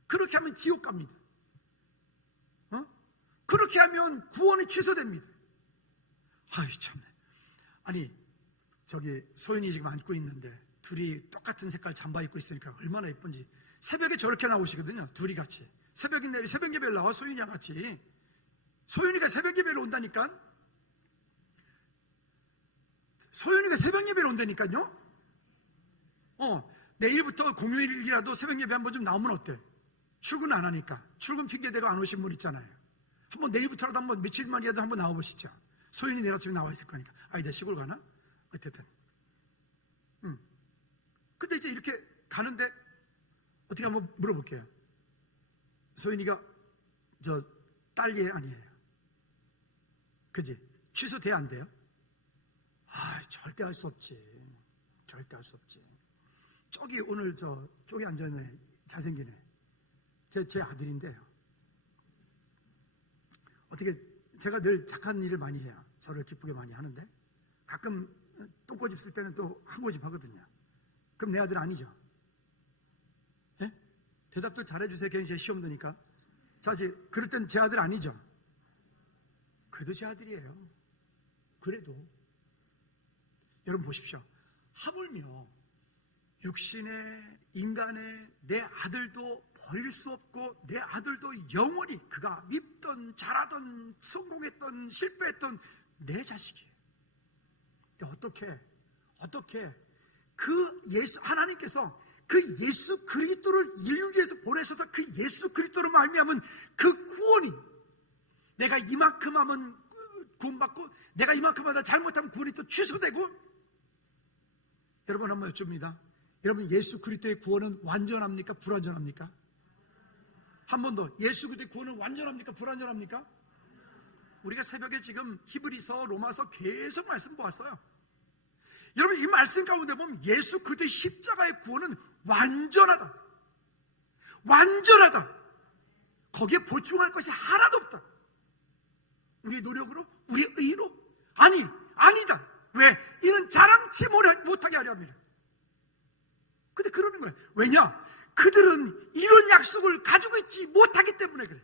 그렇게 하면 지옥 갑니다. 그렇게 하면 구원이 취소됩니다. 아이 참네. 아니 저기 소연이 지금 앉고 있는데 둘이 똑같은 색깔 잠바 입고 있으니까 얼마나 예쁜지. 새벽에 저렇게 나오시거든요. 둘이 같이 새벽 예배를 나와. 소연이랑 같이. 소연이가 새벽 예배를 온다니까. 소연이가 새벽 예배를 온다니까요. 내일부터 공휴일이라도 새벽 예배 한번 좀 나오면 어때? 출근 안 하니까. 출근 핑계대고 안 오신 분 있잖아요. 한번 내일부터라도 한번 며칠만이라도 한번 나와보시죠. 소연이 내일 아침에 나와 있을 거니까. 아니다 시골 가나? 어쨌든. 근데 이제 이렇게 가는데 어떻게 한번 물어볼게요. 소연이가 저 딸이 아니에요. 그지? 취소돼야 안 돼요? 절대 할 수 없지. 절대 할 수 없지. 저기 오늘 저쪽에 앉아있는 잘생기네. 제 아들인데요. 어떻게 제가 늘 착한 일을 많이 해요. 저를 기쁘게 많이 하는데 가끔 똥꼬집 쓸 때는 또 한 고집 하거든요. 그럼 내 아들 아니죠? 예? 대답도 잘해주세요. 괜히 제 시험 드니까. 자, 그럴 땐 제 아들 아니죠? 그래도 제 아들이에요. 그래도 여러분 보십시오. 하물며 육신의 인간의 내 아들도 버릴 수 없고 내 아들도 영원히 그가 밉던 잘하던 성공했던 실패했던 내 자식이에요. 어떻게 그 하나님께서 그 예수 그리스도를 인류 위해서 보내셔서 그 예수 그리스도로 말미암은 그 구원이, 내가 이만큼 하면 구원받고 내가 이만큼 하다 잘못하면 구원이 또 취소되고. 여러분 한번 여쭙니다. 여러분 예수 그리스도의 구원은 완전합니까? 불완전합니까? 한 번 더. 예수 그리스도의 구원은 완전합니까? 불완전합니까? 우리가 새벽에 지금 히브리서, 로마서 계속 말씀 보았어요. 여러분 이 말씀 가운데 보면 예수 그리스도의 십자가의 구원은 완전하다. 완전하다. 거기에 보충할 것이 하나도 없다. 우리의 노력으로? 우리의 의로? 아니다. 왜? 이는 자랑치 못하게 하려 합니다. 근데 그러는 거예요. 왜냐? 그들은 이런 약속을 가지고 있지 못하기 때문에 그래.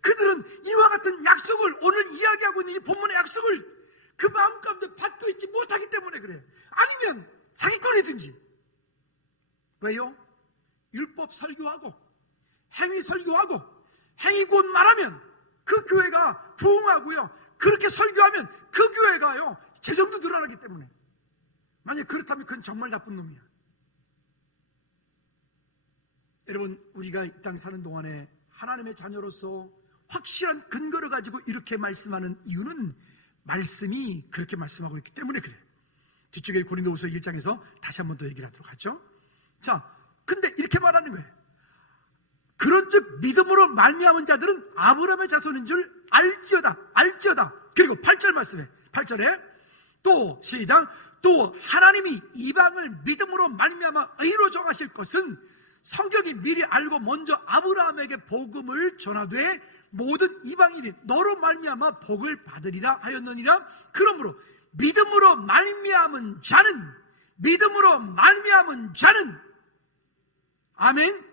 그들은 이와 같은 약속을, 오늘 이야기하고 있는 이 본문의 약속을 그 마음 가운데 받고 있지 못하기 때문에 그래. 아니면 사기꾼이든지. 왜요? 율법 설교하고 행위 설교하고 행위 구원 말하면 그 교회가 부흥하고요. 그렇게 설교하면 그 교회가요 재정도 늘어나기 때문에. 만약 그렇다면 그건 정말 나쁜 놈이야. 여러분 우리가 이 땅 사는 동안에 하나님의 자녀로서 확실한 근거를 가지고 이렇게 말씀하는 이유는 말씀이 그렇게 말씀하고 있기 때문에 그래요. 뒤쪽에 고린도후서 1장에서 다시 한번 더 얘기를 하도록 하죠. 자, 근데 이렇게 말하는 거예요. 그런즉 믿음으로 말미암은 자들은 아브라함의 자손인 줄 알지어다. 그리고 8절 말씀에 8절에 또 시작, 또 하나님이 이방을 믿음으로 말미암아 의로 정하실 것은 성경이 미리 알고 먼저 아브라함에게 복음을 전하되 모든 이방인이 너로 말미암아 복을 받으리라 하였느니라. 그러므로 믿음으로 말미암은 자는 아멘.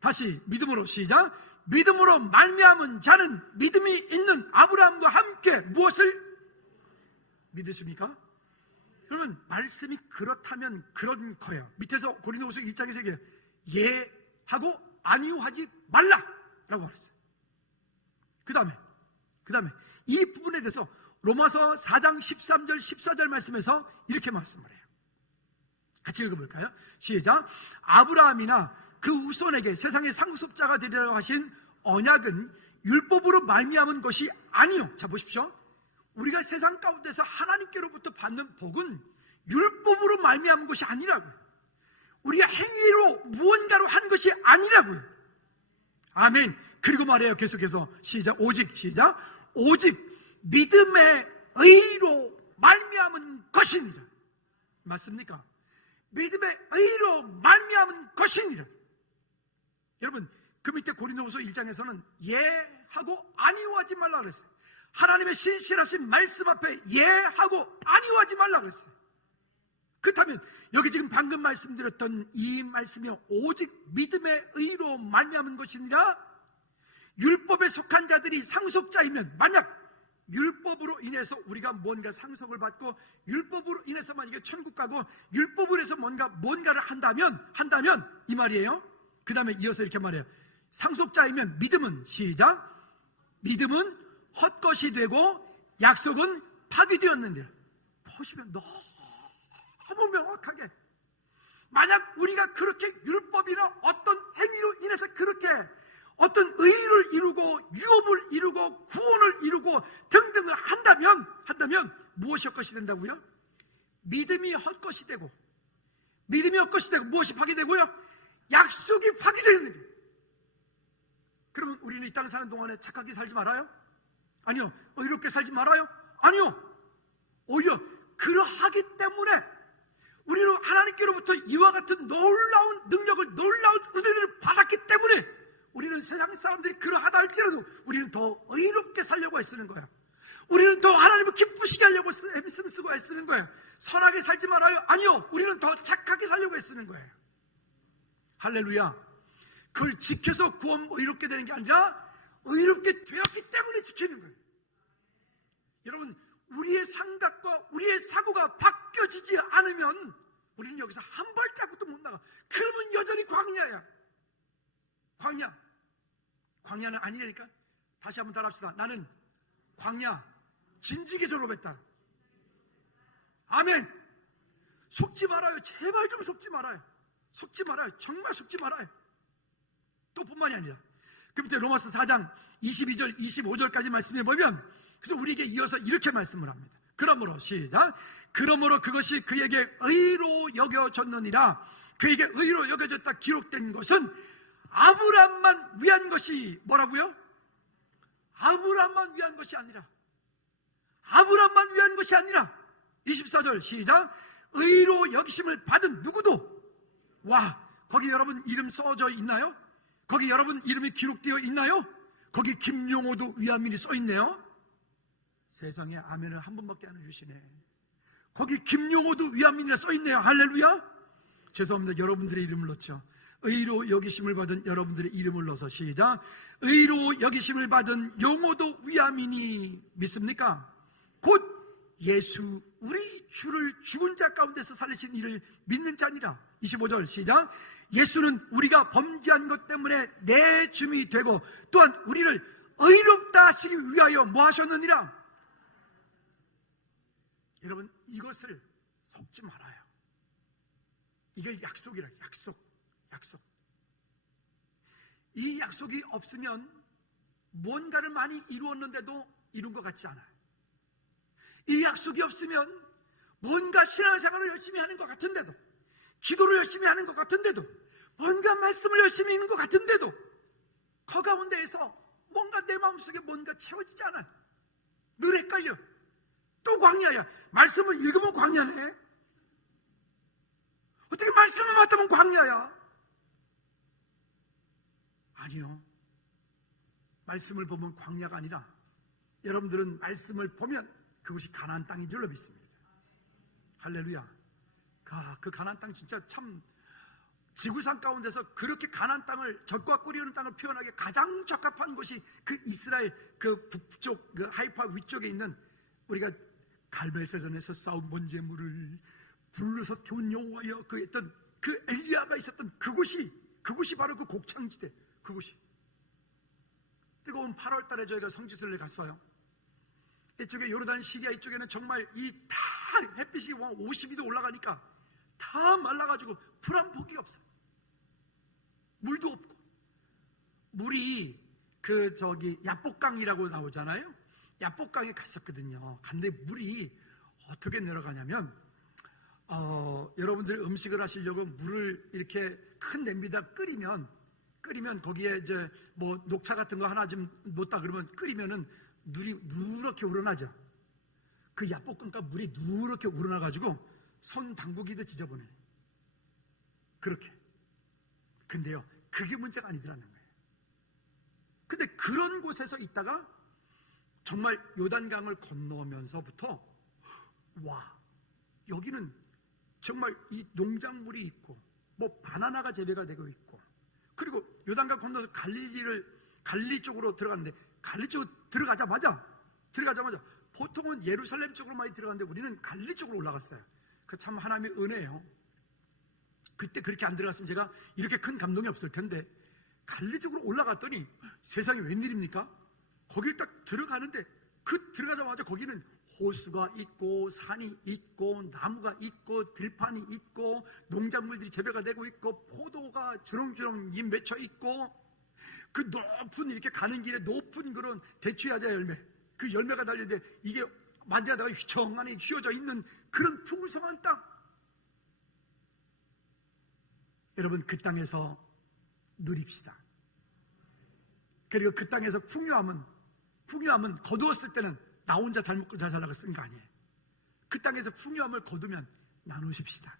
다시 믿음으로 시작. 믿음으로 말미암은 자는 믿음이 있는 아브라함과 함께 무엇을 믿으십니까? 그러면 말씀이 그렇다면 그런 거예요. 밑에서 고린도후서 1장에서 얘기해요. 예하고 아니요 하지 말라라고 말했어요. 그 다음에 이 부분에 대해서 로마서 4장 13절 14절 말씀에서 이렇게 말씀을 해요. 같이 읽어볼까요? 시작. 아브라함이나 그 후손에게 세상의 상속자가 되리라고 하신 언약은 율법으로 말미암은 것이 아니요. 자 보십시오. 우리가 세상 가운데서 하나님께로부터 받는 복은 율법으로 말미암은 것이 아니라고요. 우리가 행위로 무언가로 한 것이 아니라고요. 아멘. 그리고 말해요. 계속해서 시작. 오직 믿음의 의로 말미암은 것이니라. 맞습니까? 믿음의 의로 말미암은 것이니라. 여러분, 그 밑에 고린도후서 1장에서는 예하고 아니오하지 말라 그랬어요. 하나님의 신실하신 말씀 앞에 예하고 아니오하지 말라 그랬어요. 그렇다면 여기 지금 방금 말씀드렸던 이 말씀이 오직 믿음의 의로 말미암은 것이니라. 율법에 속한 자들이 상속자이면, 만약 율법으로 인해서 우리가 뭔가 상속을 받고 율법으로 인해서 만약에 천국 가고 율법으로 해서 뭔가를 한다면 이 말이에요. 그 다음에 이어서 이렇게 말해요. 상속자이면 믿음은 시작. 믿음은 헛것이 되고 약속은 파기되었는데. 보시면 너무 명확하게, 만약 우리가 그렇게 율법이나 어떤 행위로 인해서 그렇게 어떤 의의를 이루고 유업을 이루고 구원을 이루고 등등을 한다면 무엇이 헛것이 된다고요? 믿음이 헛것이 되고 무엇이 파기되고요? 약속이 파기되는 거예요. 그러면 우리는 이 땅 사는 동안에 착하게 살지 말아요? 아니요. 의롭게 살지 말아요? 아니요. 오히려 그러하기 때문에 우리는 하나님께로부터 이와 같은 놀라운 능력을, 놀라운 은혜를 받았기 때문에 우리는 세상 사람들이 그러하다 할지라도 우리는 더 의롭게 살려고 애쓰는 거야. 우리는 더 하나님을 기쁘시게 하려고 애쓰고 애쓰는 거예요. 선하게 살지 말아요? 아니요. 우리는 더 착하게 살려고 애쓰는 거예요. 할렐루야. 그걸 지켜서 구원 의롭게 되는 게 아니라 의롭게 되었기 때문에 지키는 거예요. 여러분, 우리의 생각과 우리의 사고가 바뀌어지지 않으면 우리는 여기서 한 발자국도 못 나가. 그러면 여전히 광야야. 광야는 아니라니까. 다시 한번 따라합시다. 나는 광야 진지게 졸업했다. 아멘. 속지 말아요. 제발 좀 속지 말아요. 정말 속지 말아요. 또 뿐만이 아니라 그 밑에 로마서 4장 22절 25절까지 말씀해 보면, 그래서 우리에게 이어서 이렇게 말씀을 합니다. 그러므로 시작. 그러므로 그것이 그에게 의로 여겨졌느니라. 그에게 의로 여겨졌다 기록된 것은 아브라함만 위한 것이 뭐라고요? 아브라함만 위한 것이 아니라 24절 시작. 의로 여기심을 받은 누구도, 와, 거기 여러분 이름 써져 있나요? 거기 여러분 이름이 기록되어 있나요? 거기 김용호도 위함이니 써 있네요. 세상에 아멘을 한 번밖에 안 해주시네. 거기 김용호도 위함이니 써 있네요. 할렐루야. 죄송합니다. 여러분들의 이름을 넣죠. 의로 여기심을 받은 여러분들의 이름을 넣어서 시작. 의로 여기심을 받은 용호도 위함이니 믿습니까? 곧 예수 우리 주를 죽은 자 가운데서 살리신 이를 믿는 자니라. 25절 시작. 예수는 우리가 범죄한 것 때문에 내줌이 되고 또한 우리를 의롭다 하시기 위하여 뭐 하셨느니라. 여러분, 이것을 속지 말아요. 이걸 약속이라. 약속. 이 약속이 없으면 뭔가를 많이 이루었는데도 이룬 것 같지 않아요. 이 약속이 없으면 뭔가 신앙생활을 열심히 하는 것 같은데도, 기도를 열심히 하는 것 같은데도, 뭔가 말씀을 열심히 읽는 것 같은데도 그 가운데에서 뭔가 내 마음속에 뭔가 채워지지 않아요. 늘 헷갈려. 또 광야야. 말씀을 읽으면 광야네. 어떻게 말씀을 맡으면 광야야? 아니요. 말씀을 보면 광야가 아니라 여러분들은 말씀을 보면 그것이 가나안 땅인 줄로 믿습니다. 할렐루야. 그 가나안 땅 진짜 참 지구상 가운데서 그렇게 가나안 땅을, 젖과 꿀이 흐르는 땅을 표현하기에 가장 적합한 곳이 그 이스라엘 그 북쪽 그 하이파 위쪽에 있는, 우리가 갈멜세전에서 싸운 번제물을 불러서 태운 여호와여 그 했던 그 엘리야가 있었던 그곳이 바로 그 곡창지대, 그곳이. 뜨거운 8월 달에 저희가 성지순례 갔어요. 이쪽에 요르단 시리아 이쪽에는 정말 이 다 햇빛이 52도 올라가니까 다 말라가지고 풀 한 포기 없어요. 물도 없고. 물이 야복강이라고 나오잖아요. 야복강에 갔었거든요. 근데 물이 어떻게 내려가냐면 여러분들이 음식을 하시려고 물을 이렇게 큰 냄비에다 끓이면 거기에 이제 뭐 녹차 같은 거 하나 좀 넣었다 그러면 끓이면은 물이 누렇게 우러나죠. 그 야복강가 물이 누렇게 우러나가지고 손 담그기도 지저분해. 그렇게. 근데요, 그게 문제가 아니더라는 거예요. 근데 그런 곳에서 있다가 정말 요단강을 건너면서부터 와, 여기는 정말 이 농작물이 있고 뭐 바나나가 재배가 되고 있고, 그리고 요단강 건너서 갈릴리 쪽으로 들어갔는데, 갈릴리 쪽으로 들어가자마자 보통은 예루살렘 쪽으로 많이 들어갔는데 우리는 갈릴리 쪽으로 올라갔어요. 그 참 하나님의 은혜예요. 그때 그렇게 안 들어갔으면 제가 이렇게 큰 감동이 없을 텐데, 갈릴리 쪽으로 올라갔더니 세상에 웬일입니까? 거길 딱 들어가는데 들어가자마자 거기는 호수가 있고 산이 있고 나무가 있고 들판이 있고 농작물들이 재배가 되고 있고 포도가 주렁주렁 맺혀 있고, 그 높은 이렇게 가는 길에 높은 그런 대추야자 열매, 그 열매가 달렸는데 이게 만지다가 휘청하니 휘어져 있는 그런 풍성한 땅. 여러분, 그 땅에서 누립시다. 그리고 그 땅에서 풍요함은 거두었을 때는 나 혼자 잘 먹고 잘 살라고 쓴 거 아니에요. 그 땅에서 풍요함을 거두면 나누십시다.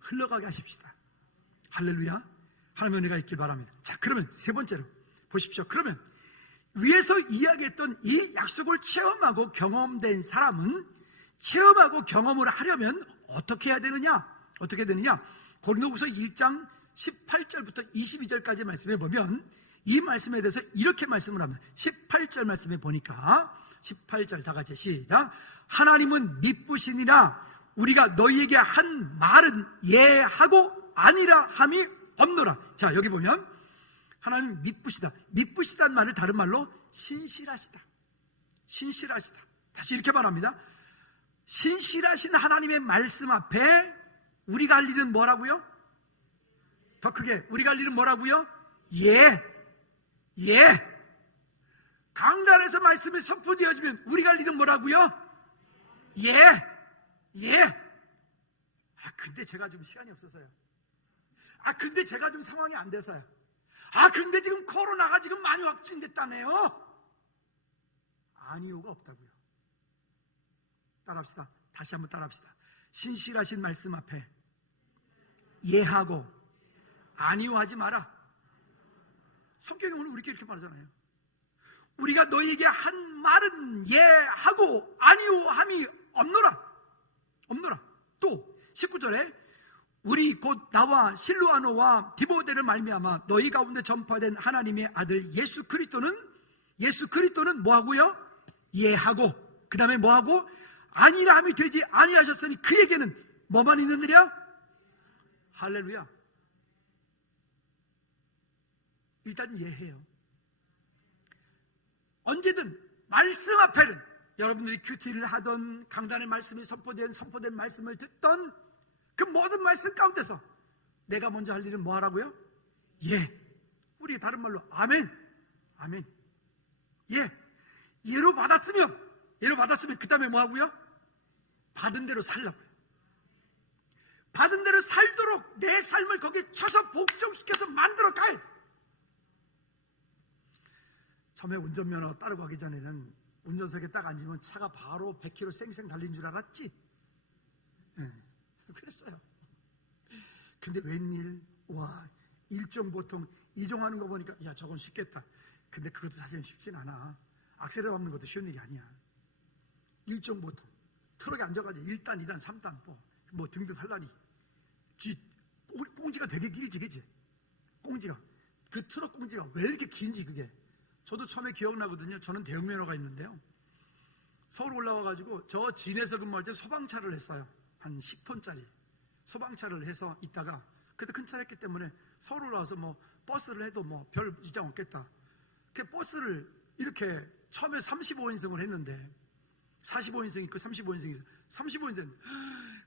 흘러가게 하십시다. 할렐루야. 하나님의 은혜가 있길 바랍니다. 자, 그러면 세 번째로 보십시오. 그러면 위에서 이야기했던 이 약속을 체험하고 경험된 사람은 체험하고 경험을 하려면 어떻게 해야 되느냐? 어떻게 되느냐? 고린도후서 1장 18절부터 22절까지 말씀해 보면 이 말씀에 대해서 이렇게 말씀을 합니다. 18절 말씀에 보니까 18절 다 같이 시작. 하나님은 미쁘시니라 우리가 너희에게 한 말은 예하고 아니라 함이 없노라. 자, 여기 보면 하나님 미쁘시다. 미쁘시다는 말을 다른 말로 신실하시다. 신실하시다. 다시 이렇게 말합니다. 신실하신 하나님의 말씀 앞에 우리가 할 일은 뭐라고요? 더 크게, 우리가 할 일은 뭐라고요? 예. 강단에서 말씀이 선포되어지면 우리가 할 일은 뭐라고요? 예. 근데 제가 좀 시간이 없어서요. 근데 제가 좀 상황이 안 돼서요. 근데 지금 코로나가 지금 많이 확진됐다네요. 이유가 없다고요. 따라합시다. 다시 한번 따라합시다. 신실하신 말씀 앞에 예하고 아니요 하지 마라. 성경이 오늘 우리께 이렇게 말하잖아요. 우리가 너희에게 한 말은 예하고 아니요 함이 없노라. 또 19절에 우리 곧 나와 실로아노와 디모데를 말미암아 너희 가운데 전파된 하나님의 아들 예수 그리스도는 뭐하고요? 예하고, 그 다음에 뭐하고? 아니라 함이 되지 아니하셨으니 그에게는 뭐만 있느니라? 할렐루야. 일단 예해요. 언제든 말씀 앞에는 여러분들이 큐티를 하던 강단의 말씀이 선포된 말씀을 듣던 그 모든 말씀 가운데서 내가 먼저 할 일은 뭐 하라고요? 예. 우리 다른 말로 아멘. 예로 받았으면 그 다음에 뭐 하고요? 받은 대로 살라고요. 받은 대로 살도록 내 삶을 거기에 쳐서 복종시켜서 만들어 가야 돼. 처음에 운전면허 따르고 가기 전에는 운전석에 딱 앉으면 차가 바로 100km 쌩쌩 달린 줄 알았지? 그랬어요. 근데 웬일, 일종보통 이종하는 거 보니까 야, 저건 쉽겠다. 근데 그것도 사실은 쉽진 않아. 악셀을 밟는 것도 쉬운 일이 아니야. 일종보통 트럭에 앉아가지고 1단, 2단, 3단 뭐 등등 하려니 꽁지가 되게 길지, 그치? 꽁지가, 그 트럭 꽁지가 왜 이렇게 긴지. 그게 저도 처음에 기억나거든요. 저는 대형면허가 있는데요, 서울 올라와가지고 저 진에서 근무할 때 소방차를 했어요. 한 10톤짜리 소방차를 해서 있다가, 그때 큰 차를 했기 때문에 서울 올라와서 뭐 버스를 해도 뭐 별 이장 없겠다. 그 버스를 이렇게 처음에 35인승을 했는데 45인승 있고 35인승 있어. 35인승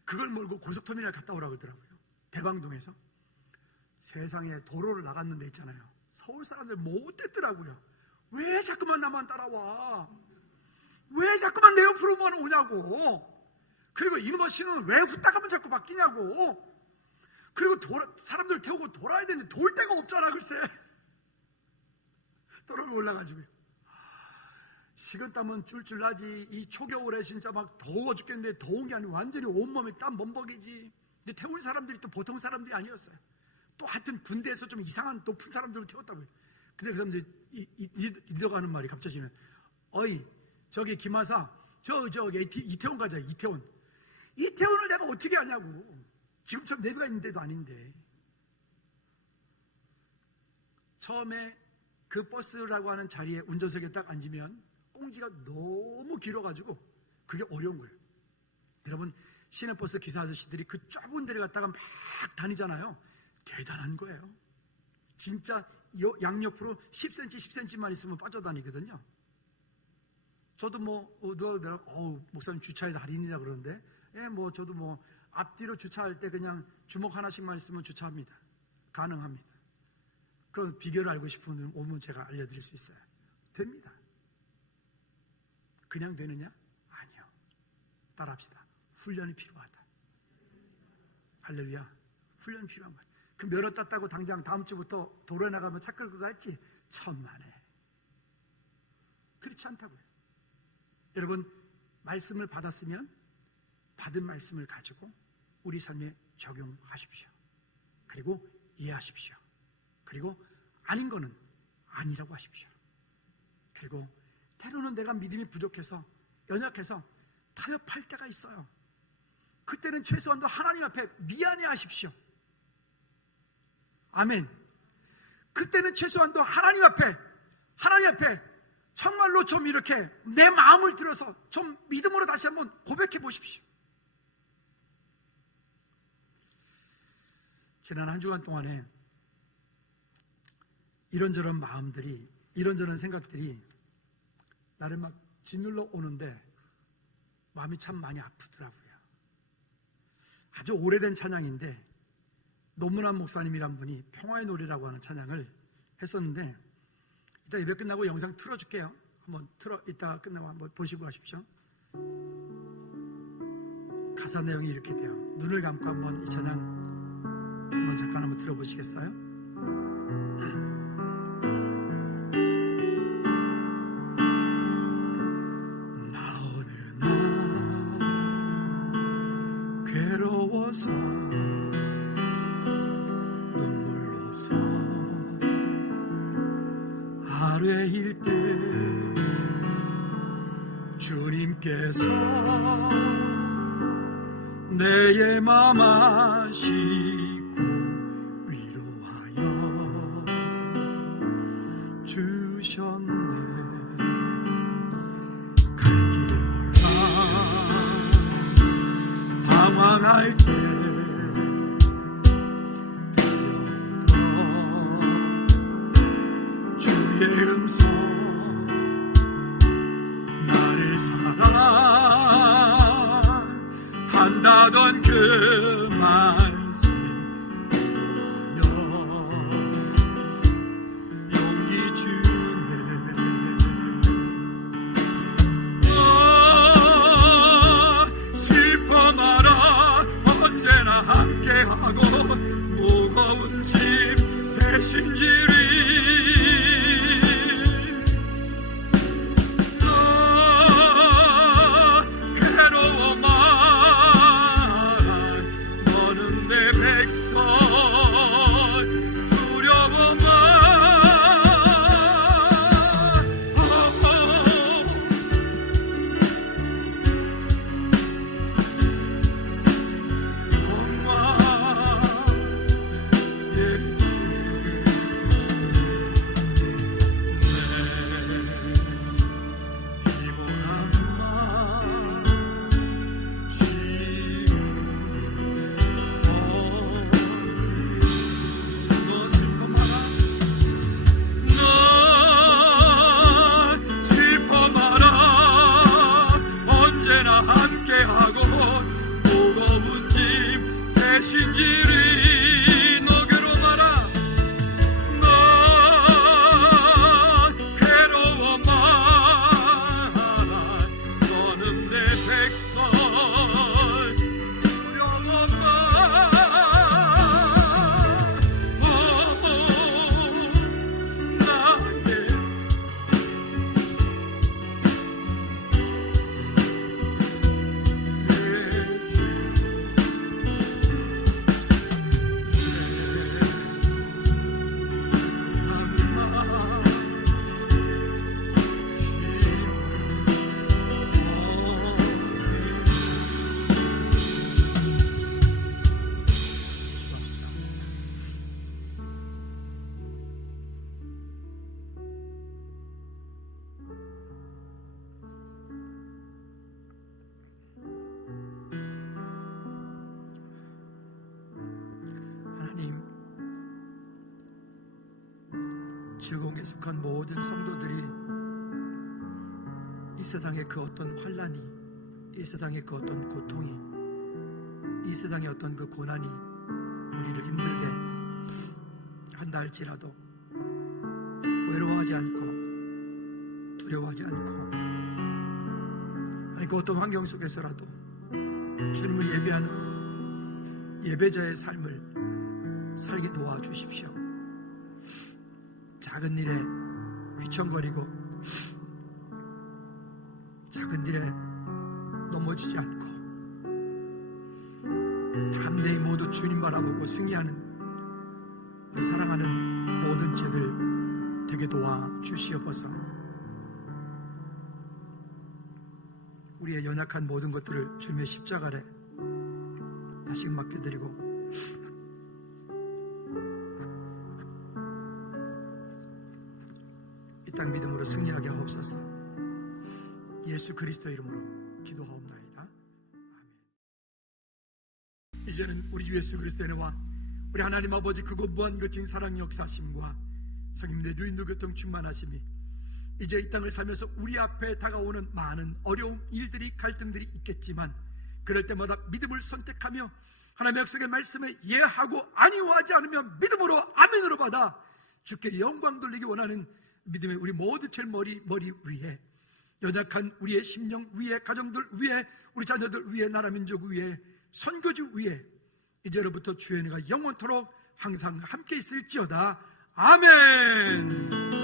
그걸 몰고 고속터미널 갔다 오라고 그러더라고요. 대방동에서. 세상에 도로를 나갔는데 있잖아요, 서울 사람들 못 됐더라고요. 왜 자꾸만 나만 따라와? 왜 자꾸만 내 옆으로만 오냐고. 그리고 이놈의 신호는 왜 후딱 하면 자꾸 바뀌냐고. 그리고 사람들 태우고 돌아야 되는데 돌 데가 없잖아. 글쎄 도로를 올라가지고요. 식은땀은 줄줄 나지. 이 초겨울에 진짜 막 더워 죽겠는데, 더운 게 아니고 완전히 온몸에 땀 범벅이지. 근데 태운 사람들이 또 보통 사람들이 아니었어요. 또 하여튼 군대에서 좀 이상한 높은 사람들을 태웠다고요. 근데 그 사람들이 리더가 하는 말이 갑자기 어이 저기 김하사, 저기 이태원 가자. 이태원을 내가 어떻게 하냐고. 지금처럼 내비가 있는데도 아닌데. 처음에 그 버스라고 하는 자리에 운전석에 딱 앉으면 꽁지가 너무 길어가지고 그게 어려운 거예요. 여러분, 시내버스 기사 아저씨들이 그 좁은 데를 갔다가 막 다니잖아요. 대단한 거예요. 진짜 양옆으로 10cm 10cm만 있으면 빠져다니거든요. 저도 누가 목사님 주차에 할인이라 그러는데, 저도 앞뒤로 주차할 때 그냥 주먹 하나씩만 있으면 주차합니다. 가능합니다. 그 비결을 알고 싶은 분은 오면 제가 알려드릴 수 있어요. 됩니다. 그냥 되느냐? 아니요. 따라합시다. 훈련이 필요하다. 할렐루야. 훈련이 필요한 거예요. 그 면허 땄다고 당장 다음 주부터 도로에 나가면 차 끌고 갈지? 천만에. 그렇지 않다고요. 여러분, 말씀을 받았으면 받은 말씀을 가지고 우리 삶에 적용하십시오. 그리고 이해하십시오. 그리고 아닌 거는 아니라고 하십시오. 그리고 때로는 내가 믿음이 부족해서, 연약해서 타협할 때가 있어요. 그때는 최소한도 하나님 앞에 미안해 하십시오. 아멘. 그때는 최소한도 하나님 앞에 정말로 좀 이렇게 내 마음을 들어서 좀 믿음으로 다시 한번 고백해 보십시오. 지난 한 주간 동안에 이런저런 마음들이, 이런저런 생각들이 나를 막 짓눌러 오는데 마음이 참 많이 아프더라고요. 아주 오래된 찬양인데 노문환 목사님이란 분이 평화의 노래라고 하는 찬양을 했었는데, 이따 예배 끝나고 영상 틀어줄게요. 한번 이따 끝나고 한번 보시고 가십시오. 가사 내용이 이렇게 돼요. 눈을 감고 한번 이 찬양 한번 잠깐 한번 들어보시겠어요? 눈물로서 아뢰일 때 주님께서 내 맘 아시고 위로하여 주셨네. 갈 길을 몰라 방황할 때 들려오던 주의 음성, 나를 사랑한다던 그 말씀 용기 주네. 즐거움에 속한 모든 성도들이 이 세상의 그 어떤 환난이, 이 세상의 그 어떤 고통이, 이 세상의 어떤 그 고난이 우리를 힘들게 한다 할지라도 외로워하지 않고 두려워하지 않고, 아니 그 어떤 환경 속에서라도 주님을 예배하는 예배자의 삶을 살게 도와주십시오. 작은 일에 휘청거리고 작은 일에 넘어지지 않고 담대히 모두 주님 바라보고 승리하는 우리 사랑하는 모든 제들 되게 도와주시옵소서. 우리의 연약한 모든 것들을 주님의 십자가 아래 다시금 맡겨드리고 이 땅 믿음으로 승리하게 하옵소서. 예수 그리스도 이름으로 기도하옵나이다. 아멘. 이제는 우리 주 예수 그리스도의 은혜와 우리 하나님 아버지 크고 무한 거친 사랑 역사심과 성님의 유인도 교통 충만하심이 이제 이 땅을 살면서 우리 앞에 다가오는 많은 어려움, 일들이, 갈등들이 있겠지만 그럴 때마다 믿음을 선택하며 하나님의 약속의 말씀에 예하고 아니오하지 않으면 믿음으로 아멘으로 받아 주께 영광 돌리기 원하는 믿음의 우리 모두 제일 머리 위에, 연약한 우리의 심령 위에, 가정들 위에, 우리 자녀들 위에, 나라 민족 위에, 선교주 위에 이제로부터 주의 은혜가 영원토록 항상 함께 있을지어다. 아멘.